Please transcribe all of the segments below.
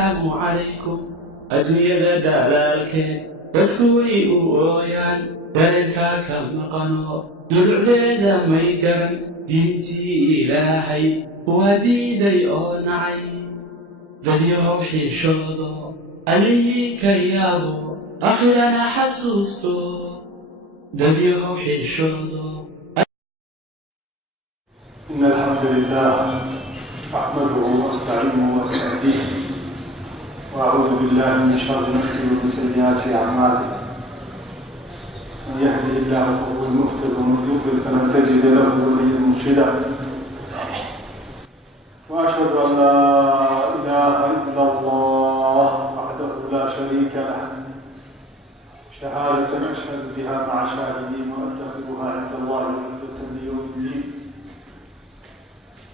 السلام عليكم adduunyada dhalaalkeed dadku way u ooyaan dareenkaa ka maqano dulucdeeda may garan diintii ilaahay waa diiday oo nacay dadyahow xiishoodo allihii ka yaabo akhirana xasuusto dadyahow xiishoodo. إن الحمد لله أحمده وأستعينه وأستهديه وأعوذ بالله من شر نفسي ومن سيئات أعمالي من يهده الله فهو المهتد ومن يضلل فلن تجد له وليا مرشدا وأشهد أن لا إله إلا الله وحده لا شريك له شهادة أشهد بها مع شاهدين وأتخذها عند الله عزة ليوم الدين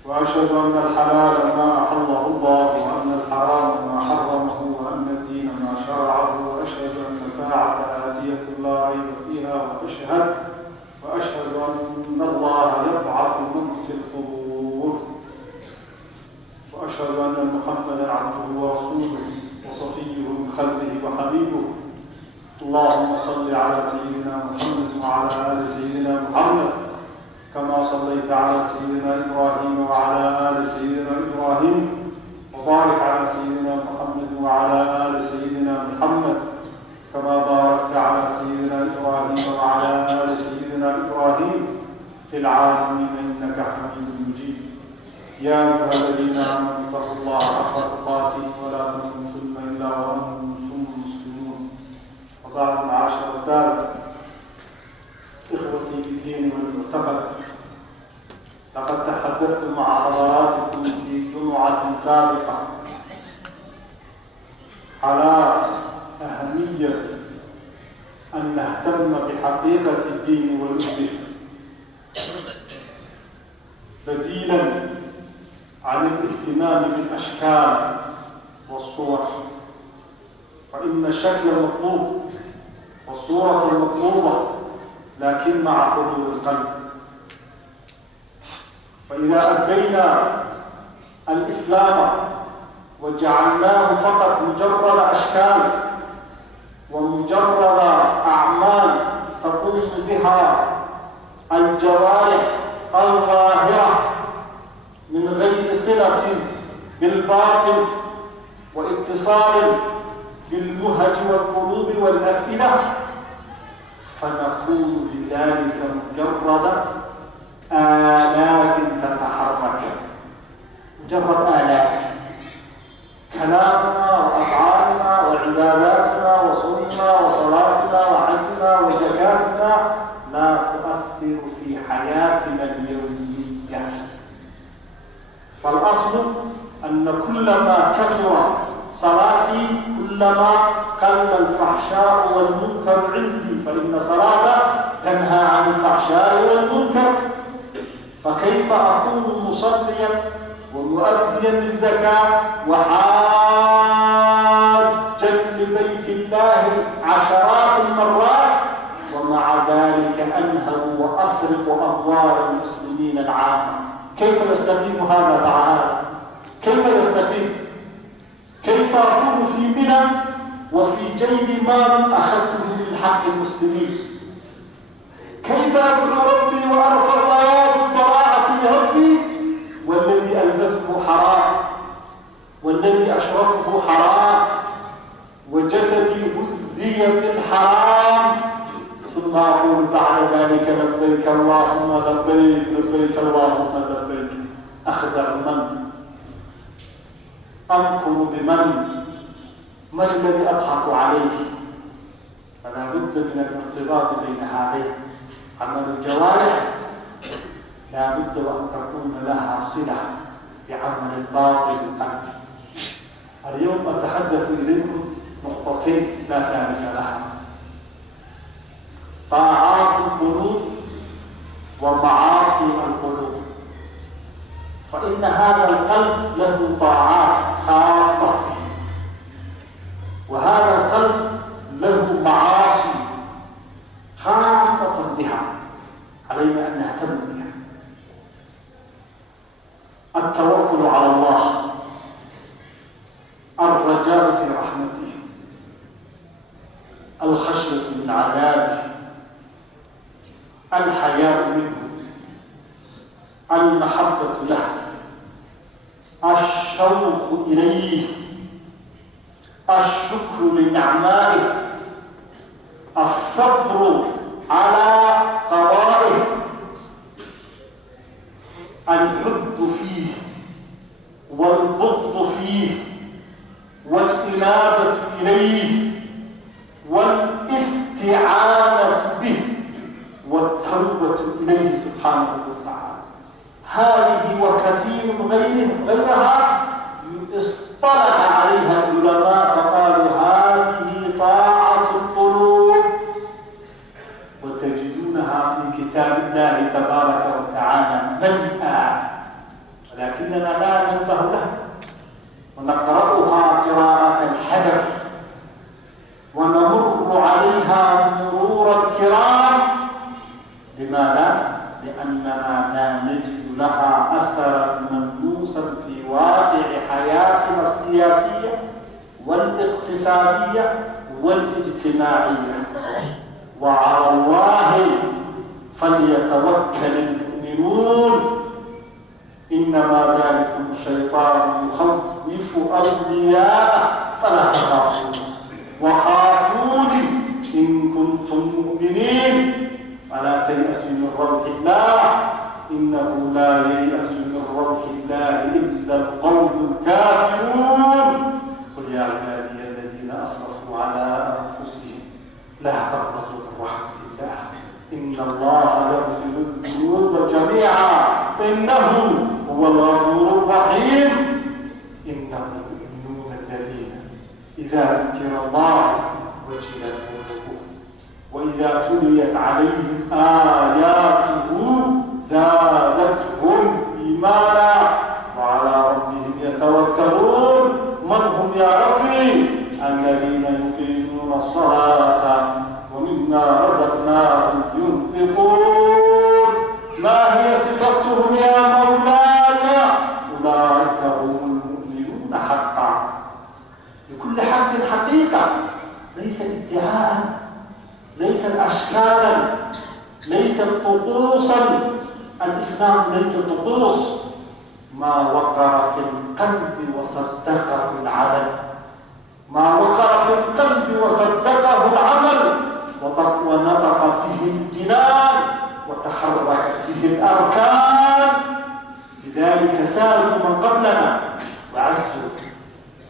وأشهد أن الحلال ما أحله الله وأن الحرام ما حرمه وأن الدين ما شرعه وأشهد أن الساعة آتية لا ريب فيها وأشهد أن الله يبعث من في القبور وأشهد أن محمدا عبده ورسوله وصفيه من خلقه وحبيبه. اللهم صل على سيدنا محمد وعلى آل سيدنا محمد كما صليت على سيدنا إبراهيم وعلى آل سيدنا إبراهيم وبارك على سيدنا محمد وعلى آل سيدنا محمد كما باركت على سيدنا إبراهيم وعلى آل سيدنا إبراهيم في العالمين إنك حميد مجيد. يا أيها الذين آمنوا اتقوا الله حق تقاته ولا تموتن إلا وأنتم مسلمون. وبعد معاشر السادة إخوتي في الدين والمعتقد، لقد تحدثت مع حضراتكم في جمعة سابقة على أهمية أن نهتم بحقيقة الدين والوجه بديلا عن الاهتمام بالأشكال والصور، فإن الشكل مطلوب والصورة مطلوبة لكن مع حضور القلب. فإذا أبدينا الإسلام وجعلناه فقط مجرد أشكال ومجرد أعمال تقوم بها الجوارح الظاهرة من غير صلة بالباطن واتصال بالمهج والقلوب والأفئدة، فنكون بذلك مجرد آلات تتحرك، مجرد آلات، كلامنا وأفعالنا وعباداتنا وصومنا وصلاتنا وحجنا وزكاتنا لا تؤثر في حياتنا اليومية. فالأصل أن كلما كثر صلاتي كلما قل الفحشاء والمنكر عندي، فإن صلاة تنهى عن الفحشاء والمنكر. فكيف أكون مصليا ومؤديا للزكاة وحاجا لبيت الله عشرات المرات ومع ذلك أنهب وأسرق أموال المسلمين العامة؟ كيف يستقيم هذا مع هذا؟ كيف يستقيم؟ كيف أكون في منى وفي جيبي مال أخذته من حق المسلمين؟ كيف أدعو ربي وأرفع آيات الطاعة لربي والذي ألبسه حرام والذي أشربه حرام وجسدي غذي بالحرام، ثم أقول بعد ذلك لبيك اللهم لبيك لبيك اللهم لبيك؟ أخدع من؟ أمكر بمن؟ من الذي أضحك عليه؟ فلا بد من الارتباط بين هذين. عمل الجوارح لا بد وأن تكون لها صلة بعمل الباطن القلب. اليوم أتحدث إليكم نقطتين لا ثالث لها: طاعات القلوب ومعاصي القلوب. فإن هذا القلب له طاعات خاصة وهذا القلب له معاصي خاصة بها، علينا أن نهتم بها. التوكل على الله، الرجاء الرجاء في رحمته، الخشية من عذابه، الحياء منه، المحبة له، الشوق إليه، الشكر لنعمائه، الصبر على قضائه، الحب فيه والبغض فيه والإنابة إليه والاستعانة به والتوبة إليه سبحانه وتعالى. هذه وكثير غيرها اصطلح عليها العلماء فقالوا هذه طاعة القلوب، وتجدونها في كتاب الله تبارك وتعالى ملأى، ولكننا لا ننبه لها ونقرأها قراءة الحذر ونمر عليها مرور الكرام. لماذا؟ لأننا لا نجد لها أثرا ملموسا في واقع حياتنا السياسية والاقتصادية والاجتماعية. وعلى الله فليتوكل المؤمنون، إنما ذلكم الشيطان يخوف أولياءه فلا تخافون وخافوني إن كنتم مؤمنين. ولا تيأسوا من روح الله إنه لا ييأس من روح الله إلا القوم الكافرون. قل يا عبادي الذين أسرفوا على أنفسهم لا تقنطوا من رحمة الله إن الله يغفر الذنوب جميعا إنه هو الغفور الرحيم. إنهم المؤمنون الذين إذا ذكر الله وجلت قلوبهم وإذا تليت عليهم آياته زادتهم إيمانا وعلى ربهم يتوكلون. من هم يا ربي؟ الذين يقيمون الصلاة ومما رزقناهم ينفقون. ما هي صفتهم يا مولاي؟ أولئك هم المؤمنون حقا. لكل حق حقيقة، ليس ادعاء، ليس أشكالا، ليس طقوسا. الإسلام ليس طقوس. ما وقر في القلب وصدقه العمل، ما وقر في القلب وصدقه العمل ونطق به الجنان وتحركت به الأركان. لذلك سالوا من قبلنا وعزوا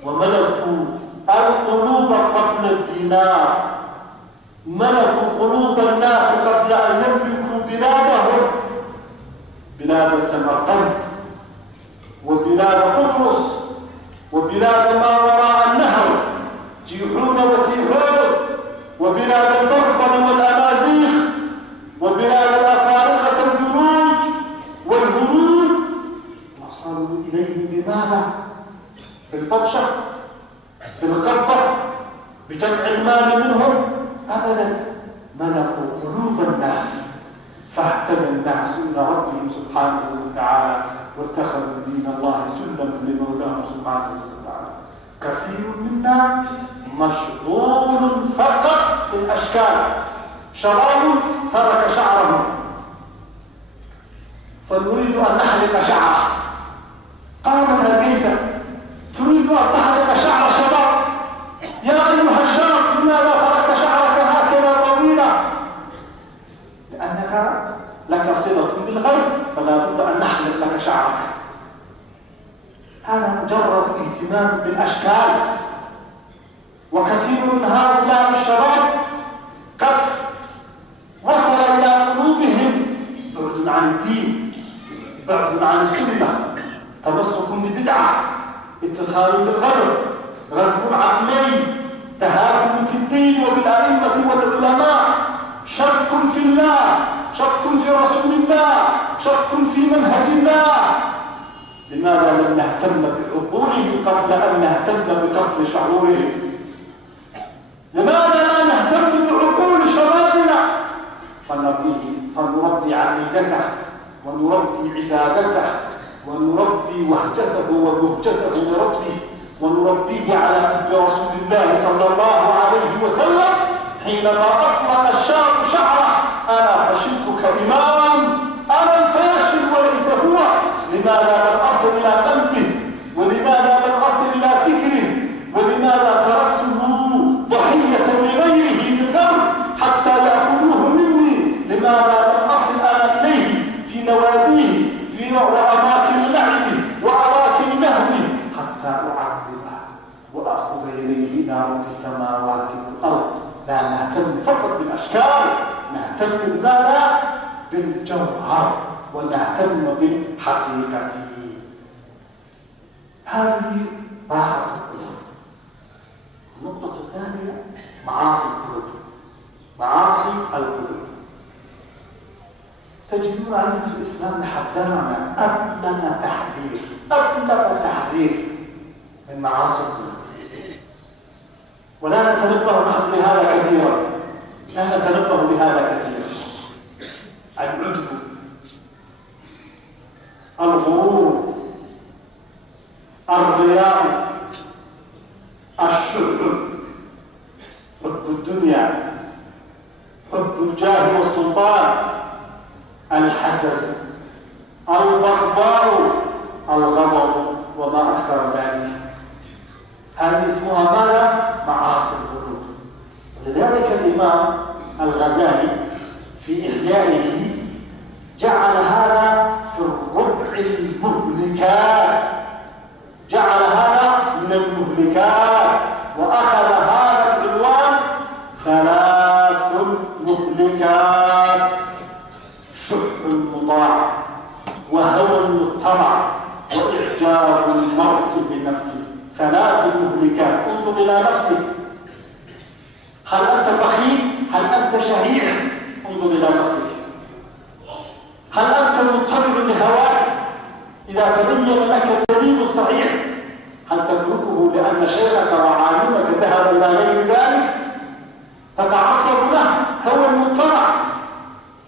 وملكوا القلوب قبل الدينار، ملكوا قلوب الناس قبل أن يملكوا بلادهم، بلاد سمرقند وبلاد قبرص وبلاد ما وراء النهر جيحون وسيحون وبلاد البربر والأمازيغ وبلاد الأفارقة الذنوج والهنود. وصلوا إليهم بماذا؟ بالبطشة، بالقبضة، بجمع المال منهم؟ أبدا، ملكوا قلوب الناس فاهتدى الناس إلى ربهم سبحانه وتعالى واتخذوا دين الله سلما لمولاهم سبحانه وتعالى. كثير منا مشغول فقط بالأشكال. شباب ترك شعره فنريد أن نحلق شعره، قامت هرقيسة تريد أن تحلق شعر شباب. يا أيها الشاب لماذا تركت شعرك هكذا طويلا؟ لأنك لك صلة بالغيب فلا بد أن نحلق لك شعرك. هذا مجرد اهتمام بالأشكال. وكثير من هؤلاء الشباب قد وصل إلى قلوبهم بعد عن الدين، بعد عن السنة، تمسك ببدعة، اتصال بالغرب، غزو عقلي، تهاكم في الدين وبالأئمة والعلماء، شك في الله، شك في رسول الله، شك في منهج الله. لماذا لم نهتم بعقولهم قبل أن نهتم بقص شعورهم؟ لماذا لا نهتم بعقول شبابنا فنربي عقيدته ونربي عبادته ونربي وهجته وبهجته لربه ونربيه على حب رسول الله صلى الله عليه وسلم حينما أطلق الشاب شعره: أنا فشلت كإمام، أنا الفاشل وليس هو. لماذا لم أصل إلى قلبه؟ ولماذا لم أصل إلى فكره؟ ولماذا تركته ضحية لغيره للغرب حتى يأخذوه مني؟ لماذا لم أصل أنا إليه في نواديه وأماكن لعبه وأماكن نهبه حتى أعذبه وأخذ إليه إلى رب السماوات والأرض؟ لا نهتم فقط بالأشكال، نهتم بماذا؟ بالجوهر، ونهتم بالحقيقة. هذه طاعة القلوب. النقطة الثانية معاصي القلوب. معاصي القلوب تجدون أيضا في الإسلام حذرنا أبلغ تحذير من معاصي القلوب، ولا نتنبه نحن لهذا كثيرا. لا نتنبه لهذا كثيرا. العجب، الغرور، الرياء، الشح، حب الدنيا، حب الجاه والسلطان، الحسد، البغضاء، الغضب، وما أكثر ذلك. هذه اسمها ماذا؟ معاصي القلوب. لذلك الإمام الغزالي في إحيائه جعل هذا في الربع المهلكات، جعل هذا من المهلكات، وأخذ هذا العنوان: 3 مهلكات: شح مطاع، وهوى متبع، وإعجاب المرء بنفسه. 3 مهلكات. انظر إلى نفسك، هل أنت بخيل؟ هل أنت شهيع؟ انظر إلى نفسك. هل أنت متبع لهواك؟ إذا تبين لك الدليل الصحيح هل تتركه لأن شيخك وعالمك ذهب إلى غير ذلك؟ تتعصب له. هو المتبع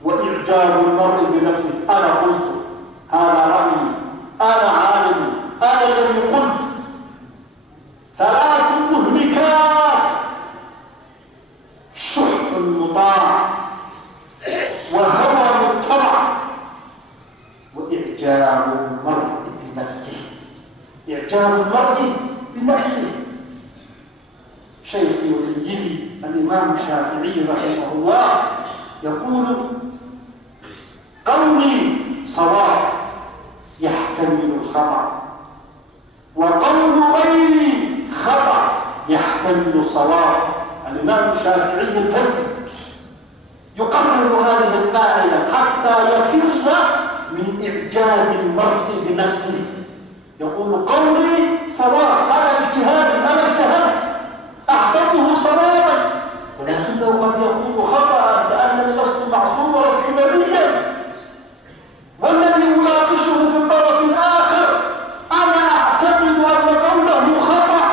وإعجاب المرء بنفسه. أنا قلت، هذا رأيي، أنا عالم، أنا الذي قلت. 3 مهلكات: شح مطاع، وهوى متبع، وإعجاب المرء بنفسه. إعجاب المرء بنفسه. شيخي وسيدي الإمام الشافعي رحمه الله يقول: قولي صواب يحتمل الخطأ، وقول غيري خطأ يحتمل الصواب. الإمام الشافعي الفقيه يقرر هذه القاعدة حتى يفر من إعجاب المرء بنفسه. يقول: قولي صواب، هذا اجتهادي، أنا اجتهدت، أحسبه صوابا، ولكنه قد يكون خطأ لأنني لست معصوم ولست نبيا. والذي أناقشه في الطرف الآخر أنا أعتقد أن قوله خطأ،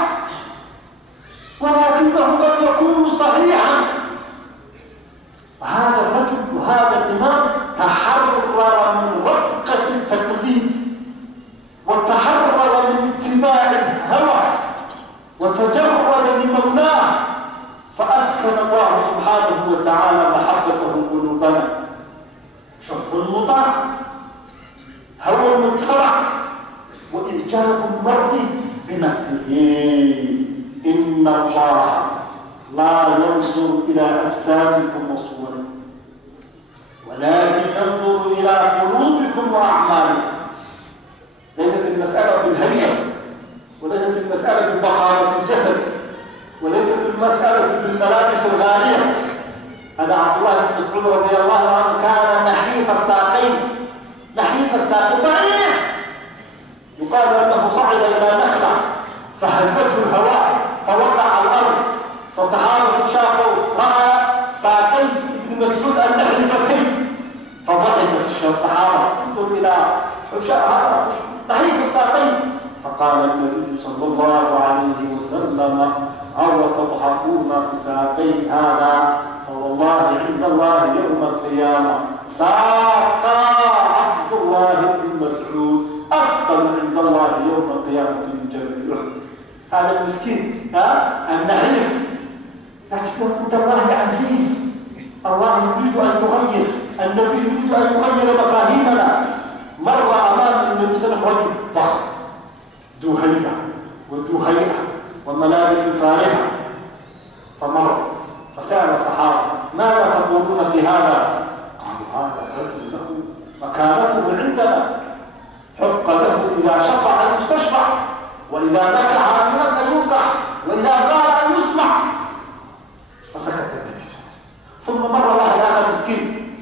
ولكنه قد يكون صحيحا. فهذا الرجل وهذا الإمام تحرر من ربقة التقليد، وتحرر من اتباع الهوى، وتجرد لمولاه، فأسكن الله سبحانه وتعالى محبته قلوبنا. شح مطاع، هوى متبع، وإعجاب المرء بنفسه. إن الله لا ينظر إلى أجسامكم وصوركم، ولكن ينظر إلى قلوبكم وأعمالكم. ليست المسألة بالهيئة، وليست المسألة بضخامة الجسد، وليست المسألة بالملابس الغالية. هذا عبد الله بن مسعود رضي الله عنه كان نحيف الساقين، نحيف الساقين، ضعيف. يقال أنه صعد إلى نخلة فهزته الهواء فوقع على الأرض، فالصحابة شافوا رأى ساقي ابن مسعود النحيفتين، فضحك الصحابة. انظر إلى هذا نحيف الساقين. فقال النبي صلى الله عليه وسلم: أو تضحكون بساقي هذا، فوالله عند الله يوم القيامة ساقا عبد الله بن مسعود أفضل عند الله يوم القيامة من جبل أحد. هذا المسكين النحيف، لكن عند الله العزيز. الله يريد أن يغير، النبي يريد أن يغير مفاهيمنا. مر أمام النبي صلى الله عليه وسلم رجل ضخم ذو هيبة وذو هيئة وملابس فارهة، فمر فسأل الصحابة ماذا تقولون في هذا؟ قالوا هذا الرجل له مكانته عندنا، حق له إذا شفع أن يستشفع، وإذا نكح عاملا أن ينكح، وإذا قال أن يسمع. فسكت النبي ثم مر الله هذا المسكين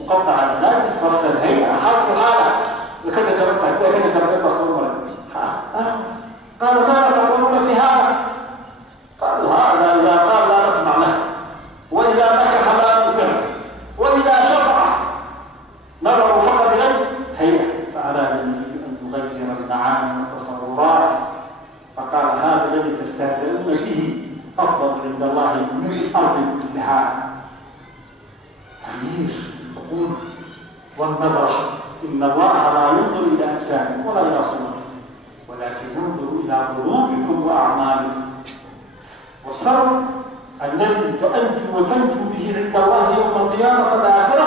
مقطع الملابس رفض الهيئة حالته حالة لكي تجربت بصوره. قال ماذا تقولون في هذا؟ قالوا هذا إذا قال لا نسمع له، وإذا نكح لا نكح، وإذا شفع. نظروا فقط إلى الهيئة، فأراد أن يغير المعاني والتصورات، فقال هذا الذي تستهزئون به أفضل عند الله من الأرض مثلها. تغيير العقول والنظرة. إن الله لا ينظر إلى أجسامكم ولا إلى صوركم، ولكن ينظر إلى قلوبكم وأعمالكم. والسر الذي سأنجو وتنجو به عند الله يوم القيامة في الآخرة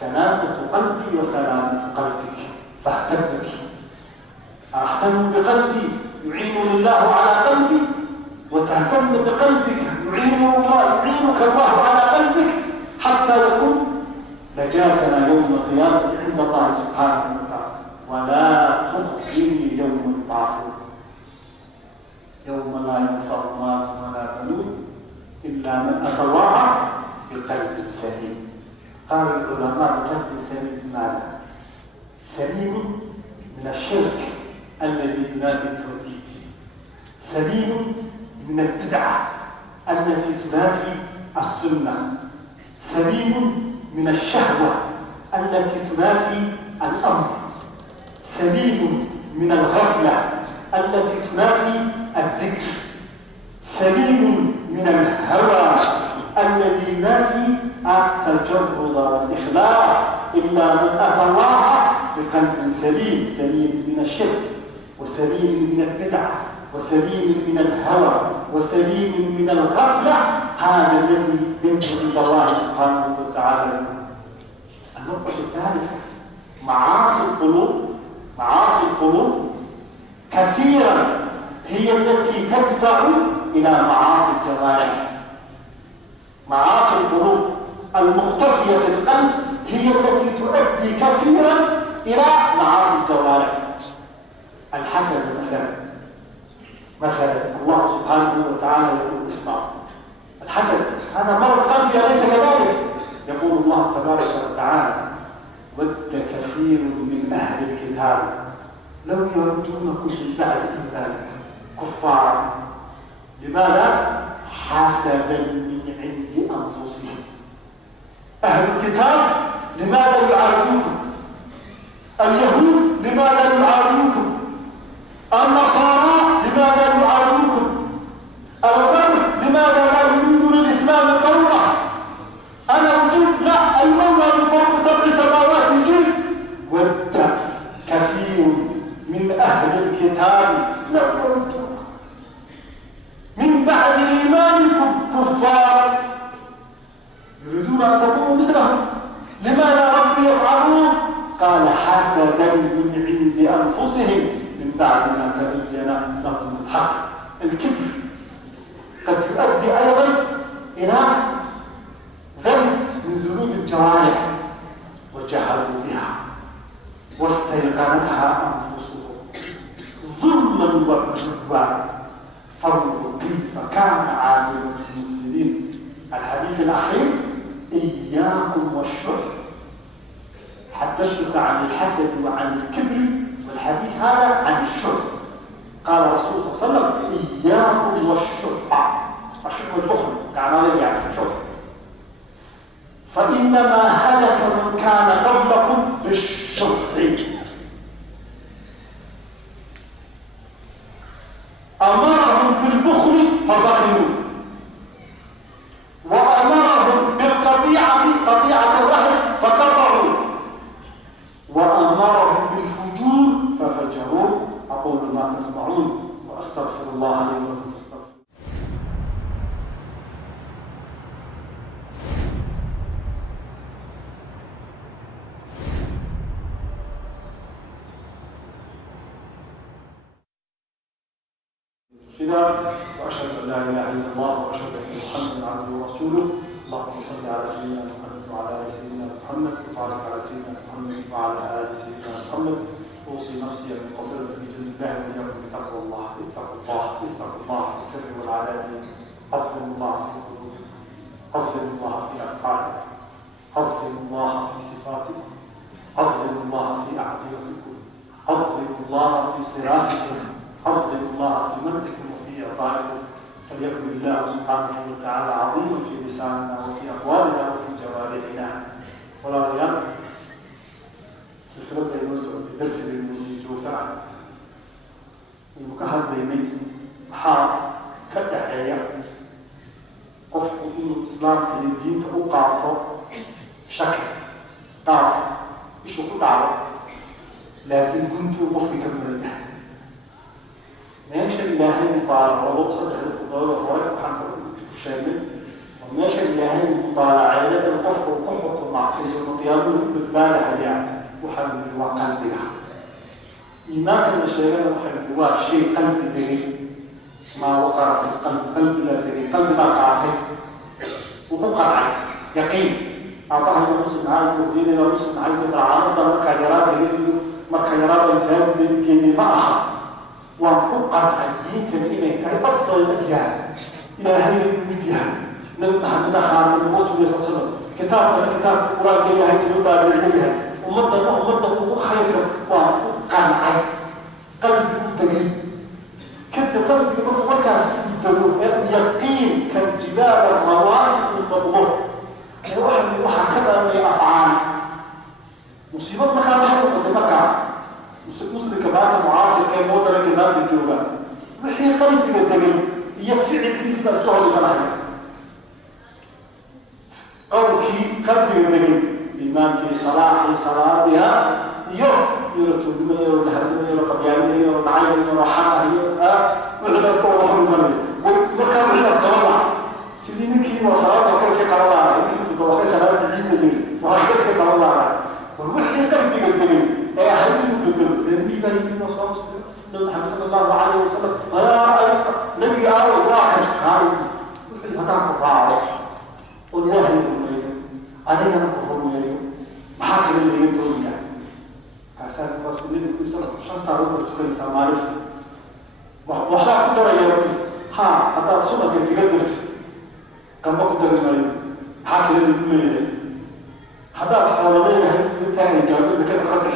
سلامة قلبي وسلامة قلبك، فاهتم به. أهتم بقلبي يعينني الله على قلبي، وتهتم بقلبك يعينك الله على قلبك، حتى يكون نجاتنا يوم القيامة عند الله سبحانه وتعالى. ولا تخزني يوم البعث، يوم لا ينفع مال ولا بنون إلا من أتى الله بقلب سليم. قال العلماء بقلب سليم ماذا؟ سليم من الشرك الذي ينافي التوحيد، سليم من البدعة التي تنافي السنة، سليم من الشهوة التي تنافي الأمر، سليم من الغفلة التي تنافي الذكر، سليم من الهوى الذي ينافي التجرد والإخلاص، إلا من أتى الله بقلب سليم، سليم من الشرك، وسليم من البدعة، وسليم من الهوى، وسليم من الغفلة. هذا الذي ينجو عند الله سبحانه وتعالى. النقطة الثالثة معاصي القلوب كثيرا هي التي تدفع إلى معاصي الجوارح. معاصي القلوب المختفية في القلب هي التي تؤدي كثيرا إلى معاصي الجوارح. الحسد مثلا الله سبحانه وتعالى يقول اسمعوا، الحسد هذا مرض قلبي أليس كذلك؟ يقول الله تبارك وتعالى ود كثير من أهل الكتاب لو يردونكم من بعد إيمانكم كفارا. لماذا؟ حسدا من عند أنفسهم. أهل الكتاب لماذا يعادوكم؟ اليهود لماذا يعادوكم؟ النصارى لماذا يعادوكم؟ الغرب لماذا لا يريدون الإسلام قوما؟ أنا أجيب لا، المولى من فوق 7 سماوات يجيب. ود كثير من أهل الكتاب لو يردون من بعد إيمانكم كفارا، يريدون أن تكونوا مثلهم. لماذا رب يفعلون؟ قال حسدا من عند أنفسهم من بعد ما تبين لهم الحق. الكبر قد يؤدي أيضا إلى ذنب من ذنوب الجوارح، وجحدوا بها واستيقنتها أنفسهم ظلما وعدوا، فانظروا كيف كان عاقبة المفسدين. الحديث الأخير إياكم والشح. حدثتك عن الحسد وعن الكبر، والحديث هذا عن الشح. قال الرسول صلى الله عليه وسلم إياكم والشح. الشح والبخل كان يعني الشح. فإنما هلك من كان قبلكم بالشح. أمرهم بالبخل فبخلوا، وأمرهم قطيعة الرحم فقطعوا، وأمرهم بالفجور ففجروا. أقول ما تسمعون وأستغفر الله مرشدا وأشهد أن لا إله إلا الله وأشهد أن محمدا عبده ورسوله. اللهم صل على سيدنا محمد وعلى آل سيدنا محمد وبارك على سيدنا محمد وعلى آل سيدنا محمد. أوصي نفسي المقصرة في جنة الله وإياكم بتقوى الله. اتقوا الله اتقوا الله في السر والعلانية. أظلم الله في قلوبكم، أظلم الله في أفعالكم، أظلم الله في صفاتكم، أظلم الله في أعطيتكم، أظلم الله في صراطكم، أظلم الله في منكم وفي إعطائكم. فليكن الله سبحانه وتعالى عظيما في لساننا وفي أقوالنا وفي جوارحنا. ولا ريان سلسلة المسعود درس بالجوترة المكهر بيني محار كالدحية قف إنه إسلام كالدين تقاطع شكل قاطع إيش قاطع لكن كنت قفك كالمرية ماشي الله مطالع والله صدق الفضول وخوات محمد شامل وماشي الله مطالع عيلة القفك وقفك المعصية ومطيابه بتبالها يعني وحمد وقلبها إيمانك المشاعر وحمد هو شيء قلب دقيق ما وقع في القلب قلب لا دقيق قلب ما قاعد وقع يقين أعطاه المسلم عالم ودين المسلم عالم العالم مركيرات مركيرات إنسان بالجين معها وقع الدين تبين كان أفضل الأديان إلى هذه الأديان نبي محمد خاتم الرسول صلى الله عليه وسلم كتاب القرآن كي يحسن بالعلمها ومضى خيرك وقنع قلب الدقيق كنت قلبي مركز الدلوب يقين كالجبال الرواسي المضغوط وهكذا من أفعال مصيبة مكان حلو متمكع مسلم كبات معاصر كان مودرة كبات الجوبة وحي قلبي الدقيق يفعل كيسي بأسكوه لبنانه قلبي الدقيق إيمانك صلاتها يرتب بما يرى الحرم يرى قبيانه يرى العين يرى حاله وعلى اسكو الله من وكان على الصلاه سيدينك وصلاه وكيف قال الله يمكن تقول صلاه العيد وكيف قال الله والوحي قلبي الدنيا اي اهل الدنيا النبي بين وصلاه محمد صلى الله عليه وسلم نبي الله كان قال هذا الراعي والله علينا نقول محاكم اللي يدورنا عشان المسؤولين كل سنة عشان صاروا مسؤولين سامعين وحلا كتر يوم هذا سنة كسيجدر كم كتر المريض حاكم اللي يقول هذا حواليه يتاني جالس كده خبر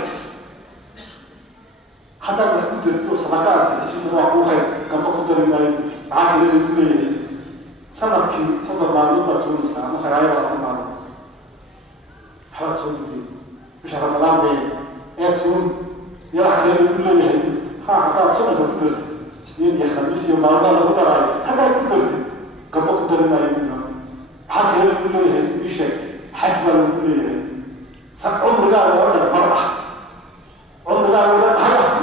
هذا اللي كتر تلو صدقات يسمى وقوه كم كتر المريض حاكم اللي يقول سنة كي صدق معلومة مسؤول سامع مثلا عيال معلومة حوالي سنة مش رمضان ده يكسون يراح يقول له حتى صدق قدرت سنين يا خميس يوم الله لا قدر هذا قدرت قبل قدر ما يقول حتى يقول له ايش حجم يقول له صح عمر لا ولا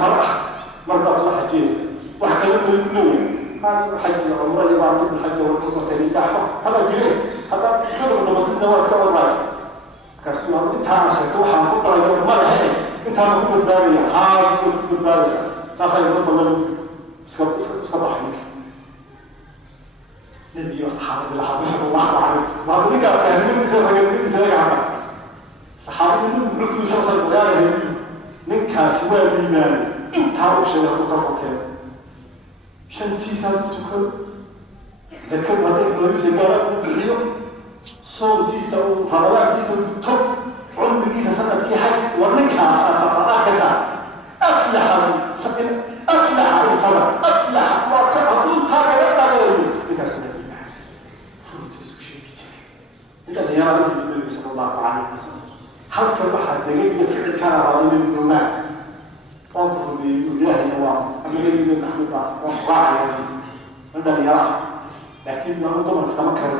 مرة مرة صلاح جيز وحكى يقول له هذا حج العمر اللي بعطيه الحج والعمرة اللي هذا جريه هذا سكر لما تتناول سكر الله كاسمه انت عشان توحى قطره يوم ما له انت ما كنت بالي كنت بالي صار يقول والله اسكب حيك نبي وصحابه اللي حافظه الله عليه ما بقولك افتهم من سيرك صحابه من بلوك يوسف صلى الله عليه وسلم من كاسوى الايمان انت عارف شيء تقرأ كده شنتي سالتك ذكر هذا الدرس زكاه باليوم صوتي سو حرارتي سو توب عمري سنة في حاجة ورنكها سأفقها كذا أفلح الصلاة أفلح وأقول تاكل أبدا إذا سنة الله فلوت شيء كتير إذا يرى النبي صلى الله عليه وسلم هل كواحد دقيق فعل كان راضي من دونه أنظر بإله نوام أما يجب أن نحفظ وقع عندما يرى لكن يوم طبعا كما كان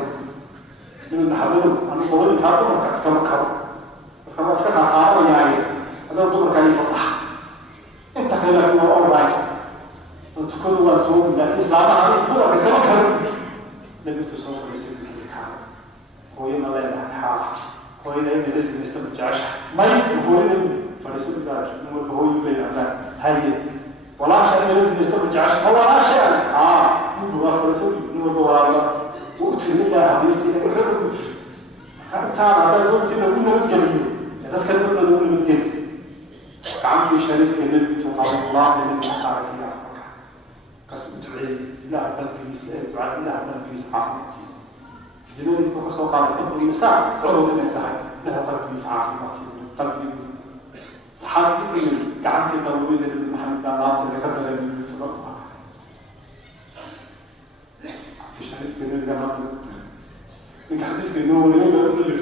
من محمد أنا بقول لك هذا مركز كما أسكت عقارب يعني هذا دور كان يفصح أنت خليك من أربعة أنت كل واسوم لكن إسلام هذا دور كما كان لم تصوف يصير بالحال هو يوم لا يحال هو إذا لازم يستمتعش ما هو فلسفة دار هو يبين هذه ولا شيء لازم يسترجع عشان هو لا شيء يبغى فرسوي يبغى وراء وأتري يا حبيبتي أنا أحب أتري كان هذا دول سيدنا كنا متجمعين تذكر كنا دول متجمعين عمتي شريف كمل بتوقع الله من المسارة فيها قسم تعيد لا بلقيس دعاء لا بلقيس عافية زمان بقى قال حب النساء عرض من انتهى لها بلقيس عافية قلبي صحابي قعدت قلبي من محمد الله اللي كتب النبي صلى الله عليه وسلم في شريف كمل قناة من حديث بنور يقول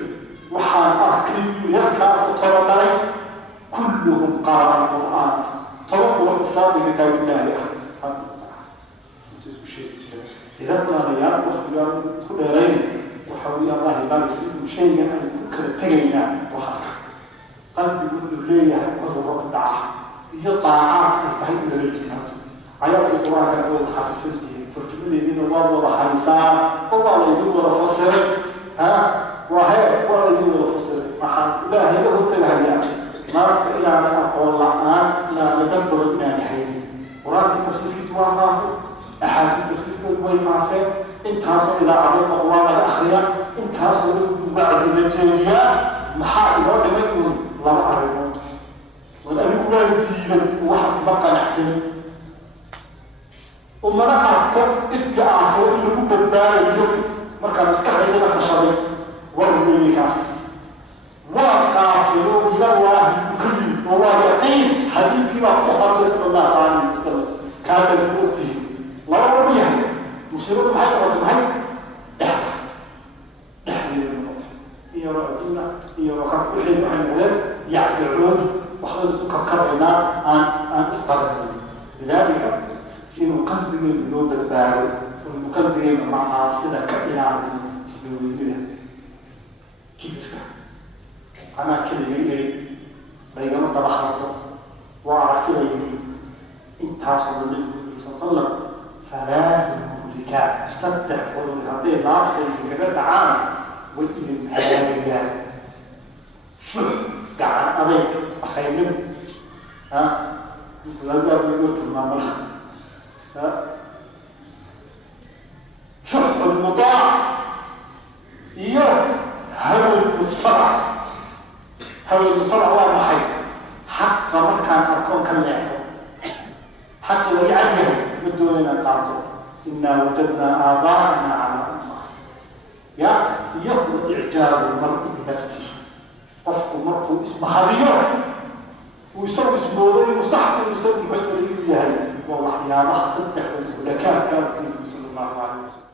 وحان أركب يركب طرقين كلهم قرأ القرآن طرقوا حفاظ كتاب الله هذا شيء إذا كنا رياض واختيار كل غير وحولي الله يبارك فيكم شيء أن يذكر تجينا وحقا قلبي يقول لي وهو الدعاء يطاعات يستحق للجهاد آيات القرآن يقول حفظتي ترجم لي دين الله ولا حيسان والله يقول ولا فسر وهي ولا يقول ولا فسر لا هي له تلهيا ما رأيت إلا أن أقول لا ندبر من الحين ورأيت تفسير في سواء فافر أحاديث تفسير في سواء فافر انتهى إلى عظيم أقوال الأخرياء انتهى بعد النجية محاول ودمجهم لا أعلمون والأن أولا جيدا واحد بقى نحسن وما نقعد إفجأ آخر إنه بدال اليوم مركا نستحي لنا تشري ورمي كاسر وقاتلوا إلى الله الكريم وهو يقين حبيب فيما قال صلى الله عليه وسلم كاسر بموته لا ربيها مسيرون معي وتمهي احمل الموت إيا رأيتنا إيا رأيتنا وحيد معي المغير يعفي العود وحضر سكر كرنا عن إسقاط لذلك إنه قلبي بنوبة بارد والمقلبي مع صلة كإلى اسم الوزير كبيرك أنا كلمة بينما طبحته وعرفت لي انتهى صلى الله عليه وسلم ثلاث مملكات صدق والهدي لا تجد عام والإذن حياتي قاعد أبيك أخيم ولا بيقول المعمل شح المطاع يوم هو المطلع هو المطلع وانا حي حق مكان أركون كم يحكم حتى ويعدهم بدون القاطع إنا وجدنا آباءنا على الله يا يقول إعجاب المرء بنفسه أفق مرء اسمه هذا ويسوي اسمه المستحق يسوي محيط وليه والله يا الله صدق ولكاف كان النبي صلى الله عليه وسلم